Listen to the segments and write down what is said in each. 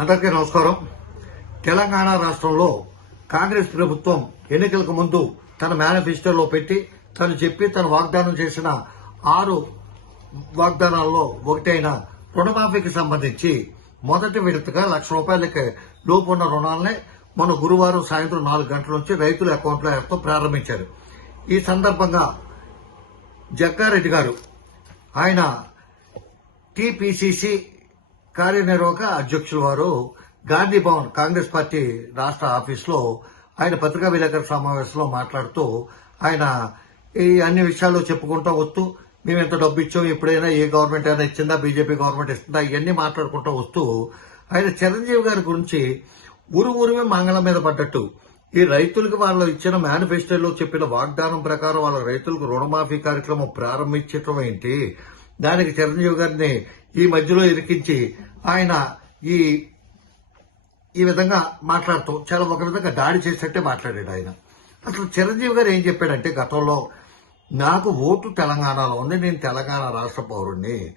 అందరికీ నమస్కారం. తెలంగాణ రాష్ట్రంలో కాంగ్రెస్ ప్రభుత్వం ఎన్నికలకు ముందు తన మేనిఫెస్టోలో పెట్టి తను చెప్పి తను వాగ్దానం చేసిన ఆరు వాగ్దానాల్లో ఒకటైన రుణమాఫీకి సంబంధించి మొదటి విడతగా లక్ష రూపాయలకి లోపు ఉన్న రుణాలనే మన గురువారం సాయంత్రం నాలుగు గంటల నుంచి రైతుల అకౌంట్లో వేస్తూ ప్రారంభించారు. ఈ సందర్భంగా జగ్గారెడ్డి గారు ఆయన టీపీసీసీ కార్యనిర్వాహక అధ్యక్షుల వారు గాంధీ భవన్ కాంగ్రెస్ పార్టీ రాష్ట్ర ఆఫీస్లో ఆయన పత్రికా విలేకరుల సమావేశంలో మాట్లాడుతూ ఆయన ఈ అన్ని విషయాలు చెప్పుకుంటూ వస్తూ మేము ఎంత డబ్బు ఇచ్చాం ఎప్పుడైనా ఏ గవర్నమెంట్ అయినా ఇచ్చిందా? బీజేపీ గవర్నమెంట్ ఇస్తుందా? ఇవన్నీ మాట్లాడుకుంటూ వస్తూ ఆయన చిరంజీవి గారి గురించి ఊరు ఊరిమే మంగళం మీద పడ్డట్టు. ఈ రైతులకు వాళ్ళు ఇచ్చిన మేనిఫెస్టోలో చెప్పిన వాగ్దానం ప్రకారం వాళ్ళ రైతులకు రుణమాఫీ కార్యక్రమం ప్రారంభించటం ఏంటి? దానికి చిరంజీవి గారిని ఈ మధ్యలో ఇరికించి ఆయన ఈ ఈ విధంగా మాట్లాడుతూ చాలా ఒక విధంగా దాడి చేసినట్టే మాట్లాడాడు ఆయన. అసలు చిరంజీవి గారు ఏం చెప్పాడంటే గతంలో నాకు ఓటు తెలంగాణలో ఉంది నేను తెలంగాణ రాష్ట్ర పౌరుణ్ణి.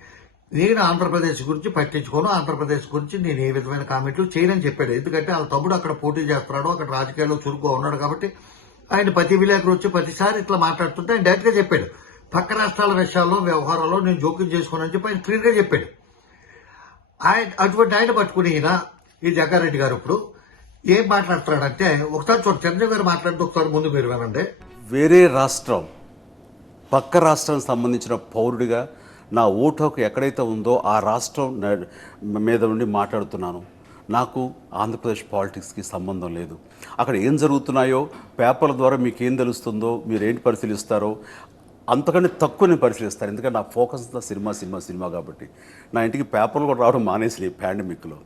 నేను ఆంధ్రప్రదేశ్ గురించి పట్టించుకోను ఆంధ్రప్రదేశ్ గురించి నేను ఏ విధమైన కామెంట్లు చేయనని చెప్పాడు. ఎందుకంటే వాళ్ళ తమ్ముడు అక్కడ పోటీ చేస్తున్నాడు అక్కడ రాజకీయాల్లో చురుగ్గా ఉన్నాడు కాబట్టి ఆయన ప్రతి విలేకరు వచ్చి ప్రతిసారి ఇట్లా మాట్లాడుతుంటే ఆయన డైరెక్ట్గా చెప్పాడు. పక్క రాష్ట్రాల విషయాల్లో వ్యవహారాల్లో నేను జోక్యం చేసుకోనని చెప్పి ఆయన క్లియర్గా చెప్పాడు. ఆయన అటువంటి ఆయన పట్టుకుని ఈయన ఈ జగ్గారెడ్డి గారు ఇప్పుడు ఏం మాట్లాడుతున్నాడంటే ఒకసారి చూడండి చంద్రబాబు గారు మాట్లాడితే ఒకసారి ముందు మీరు వినండి. వేరే రాష్ట్రం పక్క రాష్ట్రం సంబంధించిన పౌరుడిగా నా ఓటు హక్కు ఎక్కడైతే ఉందో ఆ రాష్ట్రం మీద నుండి మాట్లాడుతున్నాను. నాకు ఆంధ్రప్రదేశ్ పాలిటిక్స్కి సంబంధం లేదు. అక్కడ ఏం జరుగుతున్నాయో పేపర్ల ద్వారా మీకు ఏం తెలుస్తుందో మీరు ఏంటి పరిశీలిస్తారో అంతకంటే తక్కువ నేను పరిశీలిస్తాను ఎందుకంటే నా ఫోకస్ అంతా సినిమా సినిమా సినిమా కాబట్టి. నా ఇంటికి పేపర్లు కూడా రావడం మానేసి పాండమిక్లో.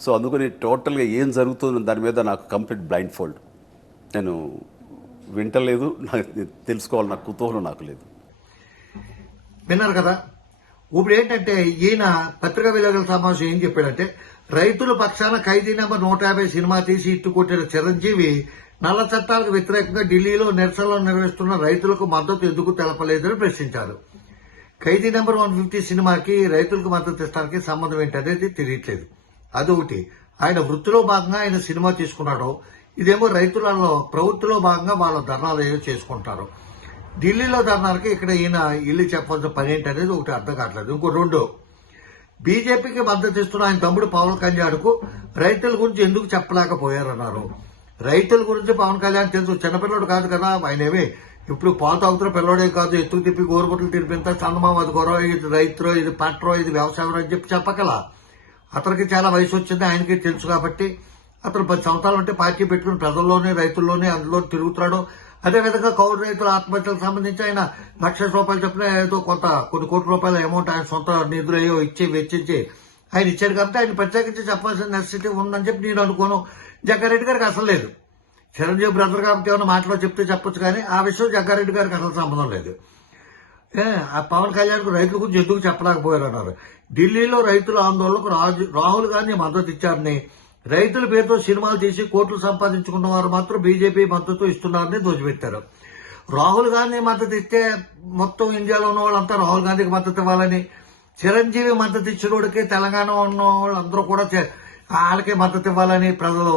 సో అందుకని టోటల్గా ఏం జరుగుతుందో దాని మీద నాకు కంప్లీట్ బ్లైండ్ ఫోల్డ్. నేను వింటలేదు. నాకు తెలుసుకోవాలి నాకు కుతూహలం నాకు లేదు. విన్నారు కదా? ఇప్పుడు ఏంటంటే ఈయన పత్రికా విలేకరుల సమావేశం ఏం చెప్పాడంటే రైతుల పక్షాన ఖైదీ నెంబర్ నూట యాభై సినిమా తీసి ఇట్టుకొట్టిన చిరంజీవి నల్ల చట్టాలకు వ్యతిరేకంగా ఢిల్లీలో నిరసనలు నిర్వహిస్తున్న రైతులకు మద్దతు ఎందుకు తెలపలేదని ప్రశ్నించారు. ఖైదీ నెంబర్ వన్ ఫిఫ్టీ సినిమాకి రైతులకు మద్దతు ఇస్తానికి సంబంధం ఏంటనేది తెలియట్లేదు. అదొకటి. ఆయన వృత్తిలో భాగంగా ఆయన సినిమా తీసుకున్నాడు ఇదేమో రైతులలో ప్రవృత్తిలో భాగంగా వాళ్ళ ధర్నాలు ఏదో చేసుకుంటారు. ఢిల్లీలో ధర్నాలకి ఇక్కడ ఈయన ఇల్లు చెప్పాల్సిన పని ఏంటనేది ఒకటి అర్థం కావట్లేదు. ఇంకో రెండు. బీజేపీకి మద్దతు ఇస్తున్న ఆయన తమ్ముడు పవన్ కళ్యాణ్కు రైతుల గురించి ఎందుకు చెప్పలేకపోయారన్నారు? రైతుల గురించి పవన్ కళ్యాణ్ తెలుసు. చిన్నపిల్లడు కాదు కదా. ఆయన ఇప్పుడు పాలు తాగుతున్న పిల్లడే కాదు. ఎత్తుకు తిప్పి గోరుబుట్లు తిరిపింత చందమామ అది గొరవ ఇది రైతురో ఇది పట్టరో ఇది వ్యవసాయం అని చెప్పి చెప్పగల. అతనికి చాలా వయసు వచ్చింది. ఆయనకి తెలుసు కాబట్టి అతను పది సంవత్సరాలు ఉంటే పార్టీ పెట్టుకుని ప్రజల్లోనే రైతుల్లోనే అందులో తిరుగుతున్నాడు. అదేవిధంగా కౌలు రైతుల ఆత్మహత్యలకు సంబంధించి ఆయన లక్ష రూపాయలు చెప్పిన ఏదో కొంత కొన్ని కోట్ల రూపాయల అమౌంట్ ఆయన సొంత నిధులు అయ్యో ఇచ్చి వెచ్చించి ఆయన ఇచ్చారు కాబట్టి ఆయన ప్రత్యేకించి చెప్పాల్సిన నెసిటీ ఉందని చెప్పి నేను అనుకోను. జగ్గారెడ్డి గారికి అసలు లేదు. చిరంజీవి బ్రదర్ కాబట్టి ఏమైనా మాటలో చెప్తే చెప్పొచ్చు కానీ ఆ విషయం జగ్గారెడ్డి గారికి అసలు సంబంధం లేదు. ఆ పవన్ కళ్యాణ్కు రైతుల గురించి ఎందుకు చెప్పలేకపోయారు అన్నారు ఢిల్లీలో రైతుల ఆందోళనకు రాజు- రాహుల్ గాంధీ మద్దతు ఇచ్చారని రైతుల పేరుతో సినిమాలు తీసి కోట్లు సంపాదించుకున్న వారు మాత్రం బీజేపీ మద్దతు ఇస్తున్నారని దోచిపెట్టారు రాహుల్ గాంధీ మద్దతు ఇస్తే మొత్తం ఇండియాలో ఉన్న వాళ్ళంతా రాహుల్ గాంధీకి మద్దతు ఇవ్వాలని చిరంజీవి మద్దతు ఇచ్చిన తెలంగాణ ఉన్న వాళ్ళందరూ కూడా చే- వాళ్ళకే మద్దతు ఇవ్వాలని ప్రజలు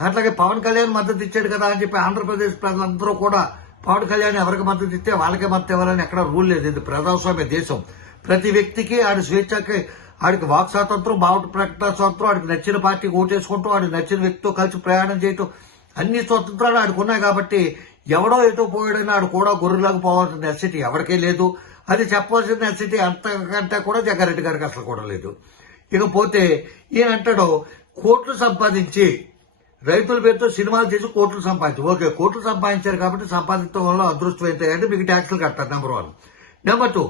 అట్లాగే పవన్ కళ్యాణ్ మద్దతు ఇచ్చాడు కదా అని చెప్పి ఆంధ్రప్రదేశ్ ప్రజలందరూ కూడా పవన్ కళ్యాణ్ ఎవరికి మద్దతు ఇస్తే వాళ్ళకే మద్దతు ఇవ్వాలని ఎక్కడ రూల్ లేదు. ఇది ప్రజాస్వామ్య దేశం. ప్రతి వ్యక్తికి ఆడి స్వేచ్ఛకి ఆడికి వాక్ స్వాతంత్రం బావుట ప్రకటన స్వాతంత్రం ఆడికి నచ్చిన పార్టీకి ఓటేసుకుంటూ ఆడికి నచ్చిన వ్యక్తితో కలిసి ప్రయాణం చేయటం అన్ని స్వతంత్రాలు ఆడికి ఉన్నాయి కాబట్టి ఎవడో ఎటు పోయాడని ఆడు కూడా గొర్రెలాగా పోవాల్సిన నెసిటీ ఎవరికీ లేదు. అది చెప్పవలసిన నెసిటీ అంతకంటే కూడా జగ్గారెడ్డి గారికి అసలు కూడా లేదు. ఇకపోతే ఈయన అంటాడు కోట్లు సంపాదించి రైతుల పేరుతో సినిమాలు చేసి కోట్లు సంపాదించి. ఓకే కోట్లు సంపాదించారు కాబట్టి సంపాదించడం వల్ల అదృష్టం ఏంటంటే మీకు ట్యాక్సులు కట్టారు నెంబర్ వన్ నెంబర్ టూ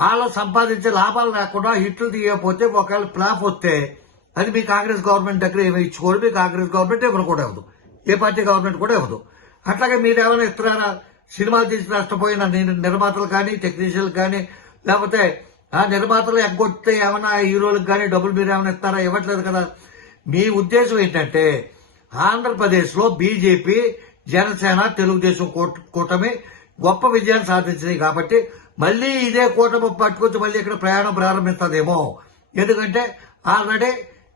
వాళ్ళ సంపాదించే లాభాలు లేకుండా హిట్లు తీయకపోతే ఒకవేళ ఫ్లాప్ వస్తే అది మీ కాంగ్రెస్ గవర్నమెంట్ దగ్గర ఏమి ఇచ్చుకోరు మీ కాంగ్రెస్ గవర్నమెంట్ ఎవరు కూడా ఇవ్వదు. ఏ పార్టీ గవర్నమెంట్ కూడా ఇవ్వదు. అట్లాగే మీరు ఏమైనా ఇస్తున్నారా సినిమాలు తీసి నష్టపోయిన నిర్మాతలు కానీ టెక్నీషియన్లు కానీ లేకపోతే ఆ నిర్మాతలు ఎగ్గొట్టే ఏమైనా హీరోలకు కానీ డబ్బులు మీరు ఏమైనా ఇస్తారా? ఇవ్వట్లేదు కదా. మీ ఉద్దేశం ఏంటంటే ఆంధ్రప్రదేశ్లో బీజేపీ జనసేన తెలుగుదేశం కూటమి గొప్ప విజయాన్ని సాధించినాయి కాబట్టి మళ్ళీ ఇదే కూటమి పట్టుకొచ్చి మళ్ళీ ఇక్కడ ప్రయాణం ప్రారంభిస్తుందేమో. ఎందుకంటే ఆల్రెడీ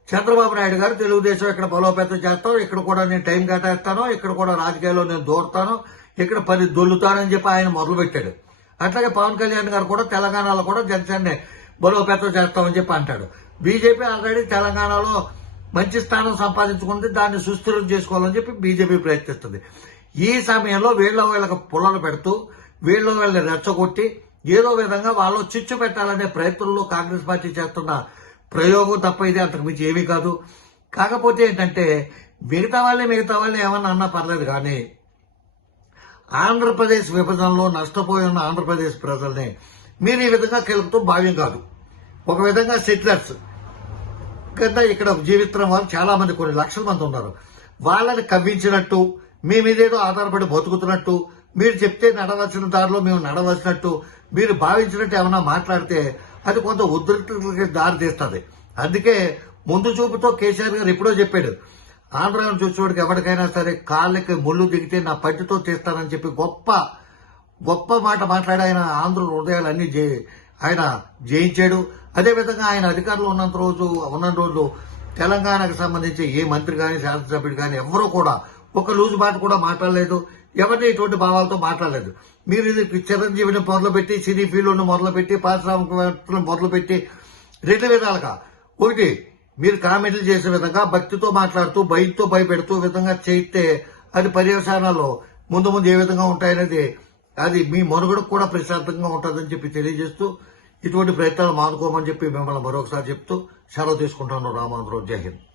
చంద్రబాబు నాయుడు గారు తెలుగుదేశం ఇక్కడ బలోపేతం చేస్తాం ఇక్కడ కూడా నేను టైం కేటాయిస్తాను. ఇక్కడ కూడా రాజకీయాల్లో నేను దూరతాను. ఇక్కడ పని దొల్లుతానని చెప్పి ఆయన మొదలుపెట్టాడు. అట్లాగే పవన్ కళ్యాణ్ గారు కూడా తెలంగాణలో కూడా జనసేన బలోపేతం చేస్తామని చెప్పి అంటాడు. బీజేపీ ఆల్రెడీ తెలంగాణలో మంచి స్థానం సంపాదించుకుంటే దాన్ని సుస్థిరం చేసుకోవాలని చెప్పి బీజేపీ ప్రయత్నిస్తుంది. ఈ సమయంలో వీళ్ళ వీళ్ళకి పుల్లలు పెడుతూ వీళ్ళ వీళ్ళని రెచ్చగొట్టి ఏదో విధంగా వాళ్ళు చిచ్చు పెట్టాలనే ప్రయత్నంలో కాంగ్రెస్ పార్టీ చేస్తున్న ప్రయోగం తప్ప ఇది అంతకు మించి ఏమీ కాదు. కాకపోతే ఏంటంటే మిగతా వాళ్ళే మిగతా వాళ్ళే ఏమన్నా అన్నా పర్లేదు కానీ ఆంధ్రప్రదేశ్ విభజనలో నష్టపోయిన ఆంధ్రప్రదేశ్ ప్రజల్ని మీరు ఈ విధంగా కలుపుతూ భావ్యం కాదు. ఒక విధంగా సెటిలర్స్. కింద ఇక్కడ జీవిస్తున్న వాళ్ళు చాలా మంది కొన్ని లక్షల మంది ఉన్నారు. వాళ్ళని కవ్వించినట్టు మీ మీదేదో ఆధారపడి బతుకుతున్నట్టు మీరు చెప్తే నడవలసిన దారిలో మేము నడవలసినట్టు మీరు భావించినట్టు ఏమన్నా మాట్లాడితే అది కొంత ఉధృతులకి దారి తీస్తుంది అందుకే ముందు చూపుతో కేసీఆర్ గారు ఎప్పుడో చెప్పాడు ఆంధ్రాను చూసేవాడికి ఎవరికైనా సరే కాళ్ళకి ముళ్ళు దిగితే నా పట్టితో తీస్తానని చెప్పి గొప్ప గొప్ప మాట మాట్లాడి ఆయన ఆంధ్ర హృదయాలన్నీ జే- ఆయన జయించాడు. అదేవిధంగా ఆయన అధికారంలో ఉన్నంత రోజు ఉన్న రోజు తెలంగాణకు సంబంధించి ఏ మంత్రి కానీ శాసనసభ్యుడు కానీ ఎవరూ కూడా ఒక లూజు మాట కూడా మాట్లాడలేదు. ఎవరిని ఇటువంటి భావాలతో మాట్లాడలేదు. మీరు ఇది చిరంజీవిని మొదలుపెట్టి సినీ ఫీల్డ్ను మొదలుపెట్టి పారిశ్రామికవేత్తలను మొదలుపెట్టి రెండు విధాలుగా ఒకటి మీరు కామెంట్లు చేసే విధంగా భక్తితో మాట్లాడుతూ భయంతో భయపెడుతూ విధంగా చేస్తే అది పర్యవసానాల్లో ముందు ముందు ఏ విధంగా ఉంటాయనేది అది మీ మనుగడకు కూడా ప్రశాంతంగా ఉంటుందని చెప్పి తెలియజేస్తూ ఇటువంటి ప్రయత్నాలు మానుకోమని చెప్పి మిమ్మల్ని మరొకసారి చెప్తూ సెలవు తీసుకుంటాను. రామాంధ్రం జై హింద్.